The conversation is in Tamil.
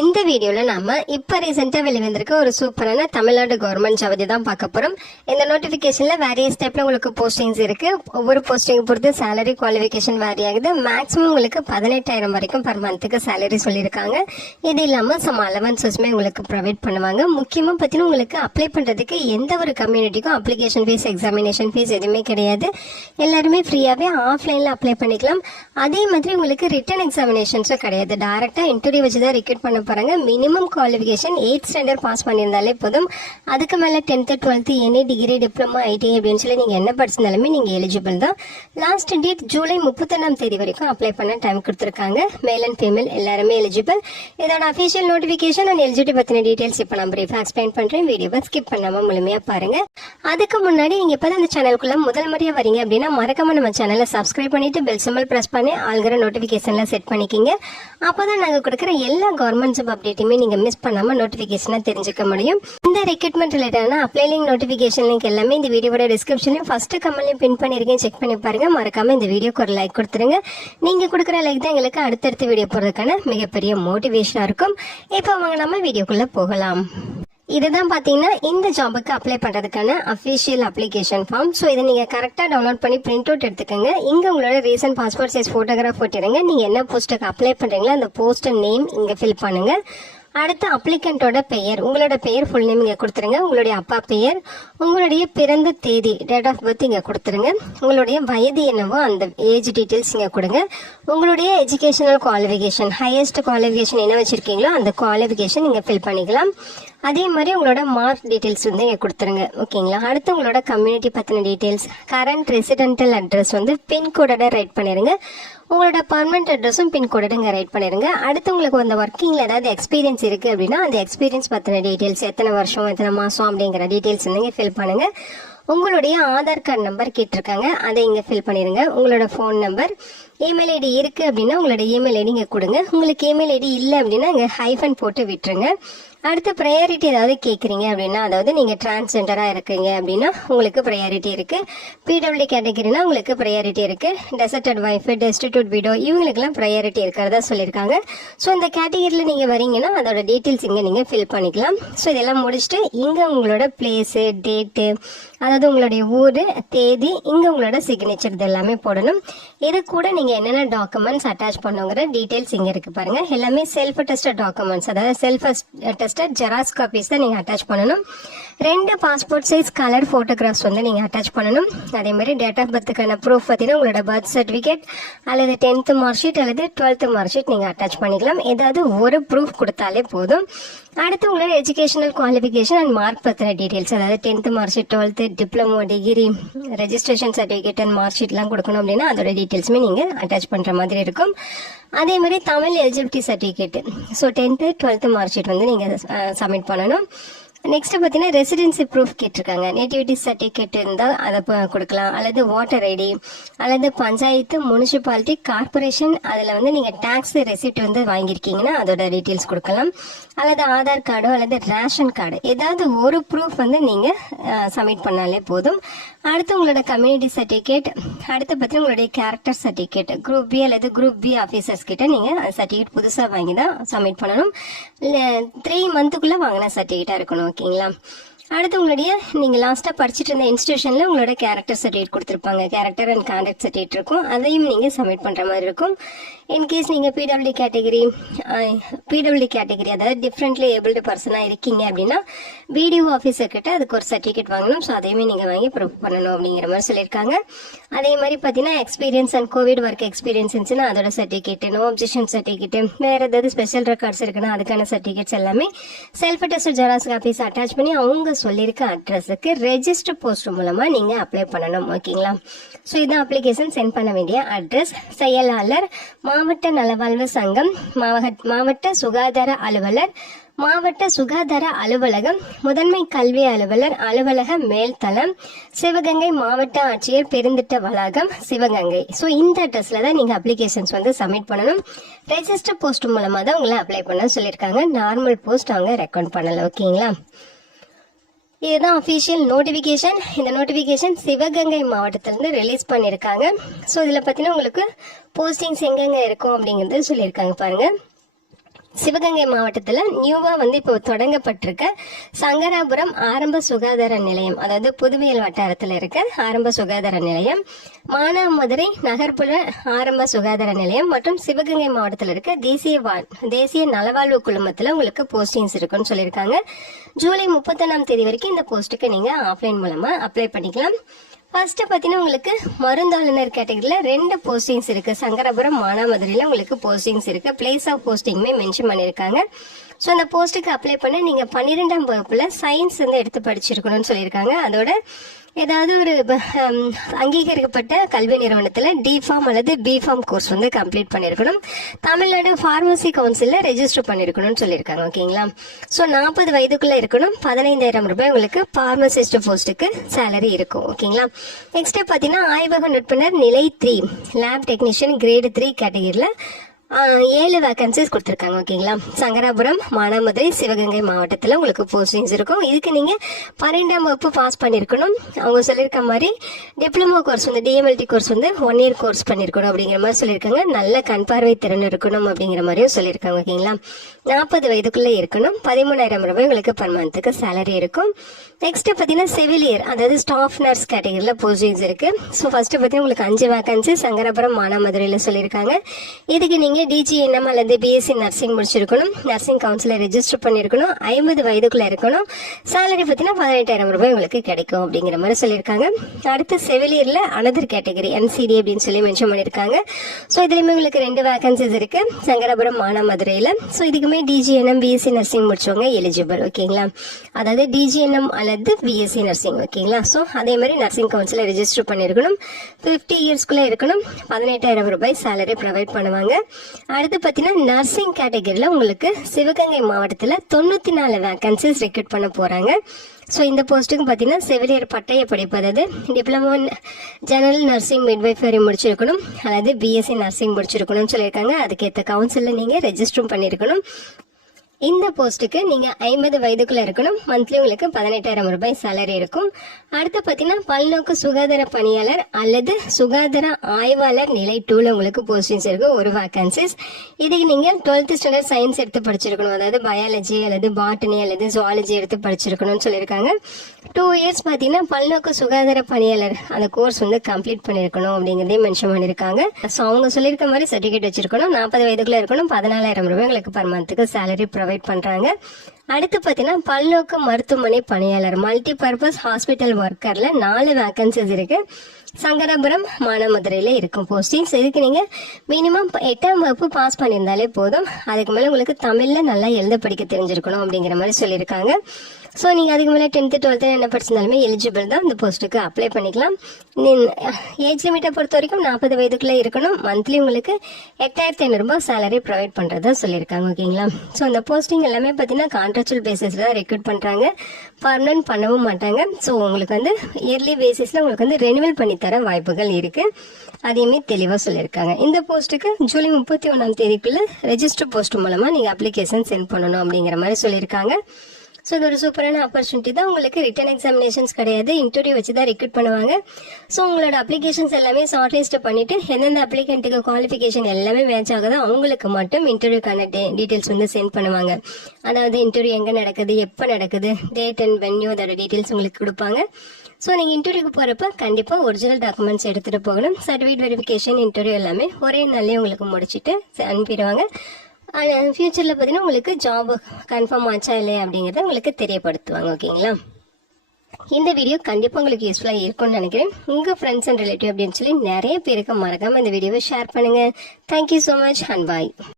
இந்த வீடியோல நாம இப்ப ரீசெண்டா வெளிவந்திருக்க ஒரு சூப்பரான தமிழ்நாடு கவர்மெண்ட் ஜாப் தான் பார்க்க போறோம். இந்த நோட்டிபிகேஷன்ல வேரியஸ் டைப்ல உங்களுக்கு போஸ்டிங்ஸ் இருக்கு. ஒவ்வொரு போஸ்டிங் பொறுத்து சேலரி குவாலிஃபிகேஷன் வேரி ஆகுது. மேக்ஸிமம் உங்களுக்கு 18,000 வரைக்கும் பர் மந்த்துக்கு சேலரி சொல்லியிருக்காங்க. இது இல்லாம சம் அலவன்சஸ்மே உங்களுக்கு ப்ரொவைட் பண்ணுவாங்க. முக்கியமா பத்தின உங்களுக்கு அப்ளை பண்றதுக்கு எந்த ஒரு கம்யூனிட்டிக்கும் அப்ளிகேஷன் ஃபீஸ் எக்ஸாமினேஷன் ஃபீஸ் எதுவுமே கிடையாது. எல்லாருமே ஃப்ரீயாவே ஆஃப்லைன்ல அப்ளை பண்ணிக்கலாம். அதே மாதிரி உங்களுக்கு ரிட்டன் எக்ஸாமினேஷன்ஸும் கிடையாது. டைரக்டா இன்டர்வியூ வச்சு தான் ரெக்ரூட் பண்ண போறாங்க. Minimum qualification 8th standard pass பண்ணியிருந்தாலே போதும். அதுக்கு மேல 10th 12th any degree diploma ID அப்படின்னு சொல்லி நீங்க என்ன படிச்சிருந்தாலுமே நீங்க எலிஜிபிள் தான். லாஸ்ட் டேட் ஜூலை 31ஆம் தேதி வரைக்கும் அப்ளை பண்ண டைம் கொடுத்துருக்காங்க. மேல் அண்ட் ஃபீமேல் எல்லாருமே எலிஜிபிள். இதோட அபிஷியல் நோட்டிபிகேஷன் அண்ட் எலிஜிபிலிட்டி பத்தின டீடைல்ஸ் இப்ப நான் பிரீஃபா எக்ஸ்பிளைன் பண்றேன். வீடியோவை ஸ்கிப் பண்ணாம முழுமையா பாருங்க. அதுக்கு முன்னாடி நீங்க இப்பதான் இந்த சேனலுக்குள்ள முதல் முறையா வரீங்க அப்படின்னா மறக்காம நம்ம சேனலை சப்ஸ்கிரைப் பண்ணிட்டு பெல் சிம்பல் பிரஸ் பண்ணி ஆல்கிற நோட்டிபிகேஷன்ல செட் பண்ணிக்கிங்க. அப்பதான் நாங்க கொடுக்குற எல்லா கவர்மெண்ட் ஜாப் அப்டேட்டுமே நீங்க மிஸ் பண்ணாம நோட்டிபிகேஷனா தெரிஞ்சுக்க முடியும். இந்த ரெக்ரூட்மெண்ட் ரிலேட்டடான அப்ளை லிங்க் நோட்டிபிகேஷன் லிங்க் எல்லாமே இந்த வீடியோட டிஸ்கிரிப்ஷன்லயும் ஃபர்ஸ்ட் கமெண்ட்லயும் பின் பண்ணிருக்கேன். செக் பண்ணி பாருங்க. மறக்காம இந்த வீடியோக்கு ஒரு லைக் கொடுத்துருங்க. நீங்க கொடுக்குற லைக் தான் எங்களுக்கு அடுத்தடுத்த வீடியோ போறதுக்கான மிகப்பெரிய மோட்டிவேஷனா இருக்கும். இப்போ வாங்க நம்ம வீடியோக்குள்ள போகலாம். இதுதான் பாத்தீங்கன்னா இந்த ஜாபுக்கு அப்ளை பண்றதுக்கான அபிஷியல் அப்ளிகேஷன் ஃபார்ம். ஸோ இதை நீங்க கரெக்டா டவுன்லோட் பண்ணி பிரிண்ட் அவுட் எடுத்துக்கோங்க. இங்க உங்களோட ரீசன்ட் பாஸ்போர்ட் சைஸ் போட்டோகிராஃப் போட்டுருங்க. நீங்க என்ன போஸ்ட்டுக்கு அப்ளை பண்றீங்களோ அந்த போஸ்ட் நேம் இங்க ஃபில் பண்ணுங்க. அடுத்து அப்ளிகண்டோட பெயர், உங்களோட பெயர் ஃபுல் நேம் இங்க கொடுத்துருங்க. உங்களுடைய அப்பா பெயர், உங்களுடைய பிறந்த தேதி டேட் ஆஃப் பர்த் இங்க கொடுத்துருங்க. உங்களுடைய வயது என்னவோ அந்த ஏஜ் டீடைல்ஸ் இங்க கொடுங்க. உங்களுடைய எஜுகேஷனல் குவாலிஃபிகேஷன் ஹையஸ்ட் குவாலிஃபிகேஷன் என்ன வச்சிருக்கீங்களோ அந்த குவாலிஃபிகேஷன் இங்க ஃபில் பண்ணிக்கலாம். அதே மாதிரி உங்களோட மார்க் டீடைல்ஸ் வந்து இங்க கொடுத்துருங்க. ஓகேங்களா. அடுத்து உங்களோட கம்யூனிட்டி பத்தின டீடைல்ஸ், கரண்ட் ரெசிடென்டல் அட்ரஸ் வந்து பின்கோடோட ரைட் பண்ணிருங்க. உங்களோட பர்மனன்ட் அட்ரஸும் பின்கோடோட இங்க ரைட் பண்ணிருங்க. அடுத்து உங்களுக்கு அந்த ஒர்க்கிங்ல ஏதாவது எக்ஸ்பீரியன்ஸ் இருக்கு அப்படின்னா அந்த எக்ஸ்பீரியன்ஸ் பத்தின டீடைல்ஸ், எத்தனை வருஷம் எத்தனை மாசம் அப்படிங்கிற டீடைல்ஸ் வந்து இங்க ஃபில் பண்ணுங்க. உங்களுடைய ஆதார் கார்டு நம்பர் கேட்டிருக்காங்க, அதை இங்க ஃபில் பண்ணிருங்க. உங்களோட போன் நம்பர், இமெயில் ஐடி இருக்கு அப்படின்னா உங்களோட இமெயில் ஐடி இங்க கொடுங்க. உங்களுக்கு இமெயில் ஐடி இல்லை அப்படின்னா இங்க ஹைஃபன் போட்டு விட்டுருங்க. அடுத்து ப்ரையாரிட்டி ஏதாவது கேட்குறீங்க அப்படின்னா, அதாவது நீங்க டிரான்ஸ்ஜெண்டரா இருக்கீங்க அப்படின்னா உங்களுக்கு ப்ரையாரிட்டி இருக்கு. பிடபிள்யூ கேட்டகரினா உங்களுக்கு ப்ரையாரிட்டி இருக்கு. டெசர்டட் வைஃப், டெஸ்டிடியூட் விடோ இவங்களுக்குலாம் ப்ரையாரிட்டி இருக்கிறதா சொல்லியிருக்காங்க. ஸோ இந்த கேட்டகரியில் நீங்க வரீங்கன்னா அதோட டீட்டெயில்ஸ் இங்க நீங்க ஃபில் பண்ணிக்கலாம். ஸோ இதெல்லாம் முடிச்சுட்டு இங்க உங்களோட பிளேஸு, டேட்டு, அதாவது உங்களுடைய ஊரு, தேதி, இங்க உங்களோட சிக்னேச்சர் இது எல்லாமே போடணும். இது கூட நீங்க என்னென்ன டாக்குமெண்ட்ஸ் அட்டாச் பண்ணுங்கிற டீடைல்ஸ் இங்க இருக்கு பாருங்க. எல்லாமே செல்ஃப் டெஸ்டட் டாக்குமெண்ட்ஸ், அதாவது செல்ஃப் டெஸ்டட் ஜெராக்ஸ் காப்பீஸ் தான் நீங்க அட்டாச் பண்ணணும். 2 பாஸ்போர்ட் சைஸ் கலர் போட்டோகிராஃப்ஸ் வந்து நீங்க அட்டாச் பண்ணணும். அதே மாதிரி டேட் ஆஃப் பர்த்துக்கான ப்ரூஃப் பார்த்தீங்கன்னா உங்களோட பர்த் சர்டிஃபிகேட் அல்லது 10th மார்க் ஷீட் அல்லது 12th மார்க் ஷீட் நீங்க அட்டாச் பண்ணிக்கலாம். ஏதாவது ஒரு ப்ரூஃப் கொடுத்தாலே போதும். அடுத்து உங்களோட எஜுகேஷனல் குவாலிஃபிகேஷன் அண்ட் மார்க் பத்தின டீடைல்ஸ், அதாவது 10th mark sheet, 12th, diploma, degree, registration certificate and mark sheet எல்லாம் கொடுக்கணும் அப்படின்னா அதோட டீடைல்ஸுமே நீங்க அட்டாச் பண்ற மாதிரி இருக்கும். அதே மாதிரி Tamil eligibility certificate, so 10th 12th mark sheet வந்து நீங்க சப்மிட் பண்ணணும். நெக்ஸ்ட் பார்த்தீங்கன்னா ரெசிடென்சி ப்ரூஃப் கேட்டிருக்காங்க. நேட்டிவிட்டி சர்டிஃபிகேட் இருந்தால் அதை கொடுக்கலாம், அல்லது வாட்டர் ஐடி, அல்லது பஞ்சாயத்து, முனிசிபாலிட்டி, கார்பரேஷன் அதில் வந்து நீங்கள் டேக்ஸ் ரெசிப்ட் வந்து வாங்கியிருக்கீங்கன்னா அதோட டீட்டெயில்ஸ் கொடுக்கலாம். அல்லது ஆதார் கார்டோ அல்லது ரேஷன் கார்டு ஏதாவது ஒரு ப்ரூஃப் வந்து நீங்கள் சப்மிட் பண்ணாலே போதும். அடுத்து உங்களோட கம்யூனிட்டி சர்டிஃபிகேட், அடுத்து பற்றி உங்களுடைய கேரக்டர் சர்டிஃபிகேட், குரூப் பி அல்லது குரூப் பி ஆஃபீஸர்ஸ் கிட்ட நீங்கள் சர்டிஃபிகேட் புதுசாக வாங்கி தான் சப்மிட் பண்ணணும். 3 மந்த்துக்குள்ளே வாங்கின சர்டிஃபிகேட்டாக இருக்கணும். ஓகேங்களா. அடுத்து உங்களுடைய நீங்க லாஸ்டா படிச்சுட்டு இருந்த இன்ஸ்டிடியூஷன்ல உங்களோட கேரக்டர் சர்டிஃபிகேட் கொடுத்திருப்பாங்க. கேரக்டர் அண்ட் கான்டாக்ட் சர்டிஃபிகேட் இருக்கும். அதையும் நீங்க சப்மிட் பண்ற மாதிரி இருக்கும். இன்கேஸ் நீங்க பிடபிள்யூ கேட்டகரி அதாவது டிஃப்ரெண்ட்லி ஏபிள்டு பர்சனா இருக்கீங்க அப்படின்னா பிடிஓ ஆஃபீஸர் கிட்ட அதுக்கு ஒரு சர்டிஃபிகேட் வாங்கணும். ஸோ அதையுமே நீங்க வாங்கி ப்ரூவ் பண்ணணும் அப்படிங்கிற மாதிரி சொல்லியிருக்காங்க. அதே மாதிரி பாத்தீங்கன்னா experience and Covid work experience இருந்துச்சுன்னா அதோட சர்டிஃபிகேட், நோ அப்ஜெக்ஷன் சர்டிஃபிகேட், வேற ஏதாவது ஸ்பெஷல் ரெக்கார்ட்ஸ் இருக்குன்னா அதுக்கான சர்டிஃபிகேட்ஸ் எல்லாமே self attested xerox copies attach பண்ணி அவங்க சொல்லியிருக்க அட்ரஸுக்கு ரெஜிஸ்டர் போஸ்ட் மூலமா நீங்க அப்ளை பண்ணணும். ஓகேங்களா. ஸோ இதான் அப்ளிகேஷன் சென்ட் பண்ண வேண்டிய அட்ரஸ். செயலாளர், மாவட்ட நலவாழ்வு சங்கம், மாவட்ட சுகாதார அலுவலர், மாவட்ட சுகாதார அலுவலகம், முதன்மை கல்வி அலுவலர் அலுவலக மேல்தளம், சிவகங்கை மாவட்ட ஆட்சியர் பெருந்திட்ட வளாகம், சிவகங்கை. ஸோ இந்த அட்ரஸ்ல தான் நீங்க அப்ளிகேஷன்ஸ் வந்து சப்மிட் பண்ணணும். ரெஜிஸ்டர் போஸ்ட் மூலமா தான் உங்களை அப்ளை பண்ண சொல்லியிருக்காங்க. நார்மல் போஸ்ட் அவங்க ரெக்கமெண்ட் பண்ணல. ஓகேங்களா. இதுதான் அஃபிஷியல் நோட்டிஃபிகேஷன். இந்த நோட்டிஃபிகேஷன் சிவகங்கை மாவட்டத்திலிருந்து ரிலீஸ் பண்ணியிருக்காங்க. ஸோ இதில் பார்த்தீங்கன்னா உங்களுக்கு போஸ்டிங்ஸ் எங்கெங்க இருக்கும் அப்படிங்கிறது சொல்லியிருக்காங்க பாருங்க. சிவகங்கை மாவட்டத்துல நியூவா இப்போ தொடங்கப்பட்டிருக்க சங்கராபுரம் ஆரம்ப சுகாதார நிலையம், அதாவது புதுவையல் வட்டாரத்துல இருக்க ஆரம்ப சுகாதார நிலையம், மானாமதுரை நகர்ப்புற ஆரம்ப சுகாதார நிலையம் மற்றும் சிவகங்கை மாவட்டத்தில் இருக்க தேசிய நலவாழ்வு குழுமத்துல உங்களுக்கு போஸ்டிங்ஸ் இருக்குன்னு சொல்லியிருக்காங்க. ஜூலை 31ஆம் தேதி வரைக்கும் இந்த போஸ்ட்டுக்கு நீங்க ஆஃப்லைன் மூலமா அப்ளை பண்ணிக்கலாம். ஃபர்ஸ்ட் பாத்தீங்கன்னா உங்களுக்கு மருந்தாளுநர் கேட்டகரியில 2 போஸ்டிங்ஸ் இருக்கு. சங்கராபுரம் மானாமதுரையில உங்களுக்கு போஸ்டிங்ஸ் இருக்கு. பிளேஸ் ஆஃப் போஸ்டிங்குமே மென்ஷன் பண்ணிருக்காங்க. ஸோ அந்த போஸ்ட்டுக்கு அப்ளை பண்ண நீங்க 12ஆம் வகுப்புல சயின்ஸ் எடுத்து படிச்சிருக்கணும்னு சொல்லியிருக்காங்க. அதோட ஏதாவது ஒரு அங்கீகரிக்கப்பட்ட கல்வி நிறுவனத்துல டிஃபார்ம் அல்லது பிஃபார்ம் கோர்ஸ் கம்ப்ளீட் பண்ணிருக்கணும். தமிழ்நாடு பார்மசி கவுன்சில்ல ரெஜிஸ்டர் பண்ணிருக்கணும்னு சொல்லியிருக்காங்க. ஓகேங்களா? ஸோ 40 வயதுக்குள்ள இருக்கணும். 15,000 ரூபாய் உங்களுக்கு பார்மசிஸ்ட் போஸ்ட்டுக்கு சேலரி இருக்கும். ஓகேங்களா? நெக்ஸ்ட் பாத்தீங்கன்னா ஆய்வக நுட்பனர் நிலை 3 லேப் டெக்னீஷியன் கிரேடு 3 கேட்டகரியில 7 வேகன்சிஸ் கொடுத்துருக்காங்க. ஓகேங்களா? சங்கராபுரம் மானாமதுரை சிவகங்கை மாவட்டத்தில் உங்களுக்கு போஸ்டிங்ஸ் இருக்கும். இதுக்கு நீங்க 12ஆம் வகுப்பு பாஸ் பண்ணிருக்கணும். அவங்க சொல்லியிருக்க மாதிரி diploma course DMLT course 1 year course பண்ணிருக்கணும் அப்படிங்கிற மாதிரி சொல்லியிருக்காங்க. நல்ல கண் பார்வை திறன் இருக்கணும் அப்படிங்கிற மாதிரியும் சொல்லியிருக்காங்க. ஓகேங்களா? 40 வயதுக்குள்ள இருக்கணும். 13,000 ரூபாய் உங்களுக்கு பர் மந்த்துக்கு சேலரி இருக்கும். நெக்ஸ்ட் பாத்தீங்கன்னா செவிலியர், அதாவது ஸ்டாஃப் நர்ஸ் கேட்டகரியில போஸ்டிங்ஸ் இருக்கு. ஸோ ஃபர்ஸ்ட் பாத்தீங்கன்னா உங்களுக்கு 5 வேகன்சி சங்கராபுரம் மானாமதுரையில சொல்லியிருக்காங்க. இதுக்கு நீங்க டிஜிஎன்எம் அல்லது பிஎஸ்சி நர்சிங் முடிச்சிருக்கணும். நர்சிங் கவுன்சில ரெஜிஸ்டர் பண்ணிருக்கணும். 50 வயதுக்குள்ள இருக்கணும். சேலரி பாத்தீங்கன்னா 18,000 ரூபாய் உங்களுக்கு கிடைக்கும் அப்படிங்கிற மாதிரி சொல்லியிருக்காங்க. அடுத்து செவிலியர்ல அனதர் கேட்டகரி என்சிடி அப்படின்னு சொல்லி மென்ஷன் பண்ணிருக்காங்க. ஸோ இதுலயுமே உங்களுக்கு 2 வேகன்சிஸ் இருக்கு சங்கராபுரம் மானாமதுரையில. ஸோ இதுக்குமே டிஜிஎன்எம் பிஎஸ்சி நர்சிங் முடிச்சவங்க எலிஜிபிள். ஓகேங்களா? அதாவது டிஜிஎன்எம் அல்லது பிஎஸ்சி நர்சிங். ஓகேங்களா? ஸோ அதே மாதிரி நர்சிங் கவுன்சில ரெஜிஸ்டர் பண்ணிருக்கணும். 50 இயர்ஸ்க்குள்ள இருக்கணும். 18,000 ரூபாய் சேலரி ப்ரொவைட் பண்ணுவாங்க. அடுத்து பாத்தீங்கன்னா நர்சிங் கேட்டகரியில உங்களுக்கு சிவகங்கை மாவட்டத்துல 94 வேகன்சிஸ் ரெக்ரூட் பண்ண போறாங்க. ஸோ இந்த போஸ்ட்டுக்கு பார்த்தீங்கன்னா செவிலியர் பட்டய படிப்பு, அதாவது டிப்ளமோ ஜெனரல் நர்சிங் மிட்வைஃபரி முடிச்சிருக்கணும் அல்லது பிஎஸ்சி நர்சிங் முடிச்சிருக்கணும்னு சொல்லியிருக்காங்க. அதுக்கேற்ற கவுன்சிலில் நீங்கள் ரெஜிஸ்டரும் பண்ணியிருக்கணும். இந்த போஸ்ட்டுக்கு நீங்க 50 வயதுக்குள்ள இருக்கணும். மந்த்லி உங்களுக்கு 18,000 ரூபாய் சேலரி இருக்கும். அடுத்து பாத்தீங்கன்னா பல்நோக்கு சுகாதார பணியாளர் அல்லது சுகாதார ஆய்வாளர் நிலை 2ல உங்களுக்கு போஸ்டிங்ஸ் இருக்கு. 1 வேகன்சிஸ். இதுக்கு நீங்க 12th ஸ்டாண்டர்ட் சயின்ஸ் எடுத்து படிச்சிருக்கணும். அதாவது பயாலஜி அல்லது பாட்டனி அல்லது ஜுவாலஜி எடுத்து படிச்சிருக்கணும்னு சொல்லியிருக்காங்க. 2 இயர்ஸ் பாத்தீங்கன்னா பல்நோக்கு சுகாதார பணியாளர் அந்த கோர்ஸ் கம்ப்ளீட் பண்ணிருக்கணும் அப்படிங்கறதையும் மென்ஷன் பண்ணிருக்காங்க. ஸோ அவங்க சொல்லியிருக்க மாதிரி சர்டிபிகேட் வச்சிருக்கணும். 40 வயதுக்குள்ள இருக்கணும். 14,000 ரூபாய் உங்களுக்கு பர் மந்த்துக்கு சேலரி ப்ரொவைட் பண்றாங்க. அடுத்து பாத்தீங்கன்னா பல்நோக்கு மருத்துவமனை பணியாளர் மல்டி பர்பஸ் ஹாஸ்பிட்டல் ஒர்க்கர்ல 4 வேகன்சிஸ் இருக்கு. சங்கராபுரம் மானாமதுரையில இருக்கும் போஸ்டிங்ஸ். இதுக்கு நீங்க மினிமம் 8ஆம் வகுப்பு பாஸ் பண்ணியிருந்தாலே போதும். அதுக்கு மேல உங்களுக்கு தமிழ்ல நல்லா எழுத படிக்க தெரிஞ்சிருக்கணும் அப்படிங்கிற மாதிரி சொல்லியிருக்காங்க. ஸோ நீங்க அதுக்கு மேல 10th 12th என்ன படிச்சிருந்தாலுமே எலிஜிபிள் தான் இந்த போஸ்ட்டுக்கு அப்ளை பண்ணிக்கலாம். ஏஜ் லிமிட்டை பொறுத்த வரைக்கும் 40 வயதுக்குள்ள இருக்கணும். மந்த்லி உங்களுக்கு 8,500 ரூபாய் சேலரி ப்ரொவைட் பண்றதா சொல்லியிருக்காங்க. ஓகேங்களா? ஸோ அந்த போஸ்டிங் எல்லாமே பாத்தீங்கன்னா கான்ட்ராக்சுவல் பேசிஸ்ல தான் ரெக்ரூட் பண்றாங்க. பர்மனன்ட் பண்ணவும் மாட்டாங்க. ஸோ உங்களுக்கு இயர்லி பேசிஸ்ல உங்களுக்கு ரெனிவல் பண்ணி தர வாய்ப்புகள் இருக்கு. அதையுமே தெளிவா சொல்லியிருக்காங்க. இந்த போஸ்ட்டுக்கு ஜூலை 31ஆம் தேதிக்குள்ள ரெஜிஸ்டர் போஸ்ட் மூலமா நீங்க அப்ளிகேஷன் சென்ட் பண்ணணும் அப்படிங்கிற மாதிரி சொல்லியிருக்காங்க. ஸோ இது ஒரு சூப்பரான ஆப்பர்ச்சுனிட்டி தான். உங்களுக்கு ரிட்டன் எக்ஸாமினேஷன்ஸ் கிடையாது, இன்டர்வியூ வச்சு தான் ரெக்ரூட் பண்ணுவாங்க. ஸோ உங்களோட அப்ளிகேஷன்ஸ் எல்லாமே ஷார்ட் லிஸ்ட் பண்ணிட்டு எந்தெந்த அப்ளிகேண்ட்டுக்கு குவாலிஃபிகேஷன் எல்லாமே மேட்ச் ஆகுதோ அவங்களுக்கு மட்டும் இன்டர்வியூக்கான டீடைல்ஸ் சென்ட் பண்ணுவாங்க. அதாவது இன்டர்வியூ எங்க நடக்குது, எப்போ நடக்குது, டேட் அண்ட் வென்யூ, அதோட டீடைல்ஸ் உங்களுக்கு கொடுப்பாங்க. ஸோ நீங்கள் இன்டர்வியூக்கு போகிறப்ப கண்டிப்பாக ஒரிஜினல் டாக்குமெண்ட்ஸ் எடுத்துகிட்டு போகணும். சர்டிஃபிகேட் வெரிஃபிகேஷன் இன்டர்வியூ எல்லாமே ஒரே நாளே உங்களுக்கு முடிச்சுட்டு அனுப்பிடுவாங்க. ஃபியூச்சரில் பார்த்தீங்கன்னா உங்களுக்கு ஜாப் கன்ஃபார்ம் ஆச்சா இல்லையா அப்படிங்கிறத உங்களுக்கு தெரியப்படுத்துவாங்க. ஓகேங்களா? இந்த வீடியோ கண்டிப்பாக உங்களுக்கு யூஸ்ஃபுல்லாக இருக்கும்னு நினைக்கிறேன். உங்கள் ஃப்ரெண்ட்ஸ் அண்ட் ரிலேட்டிவ் அப்படின்னு சொல்லி நிறைய பேருக்கு மறக்காமல் இந்த வீடியோவை ஷேர் பண்ணுங்கள். Thank you so much and bye.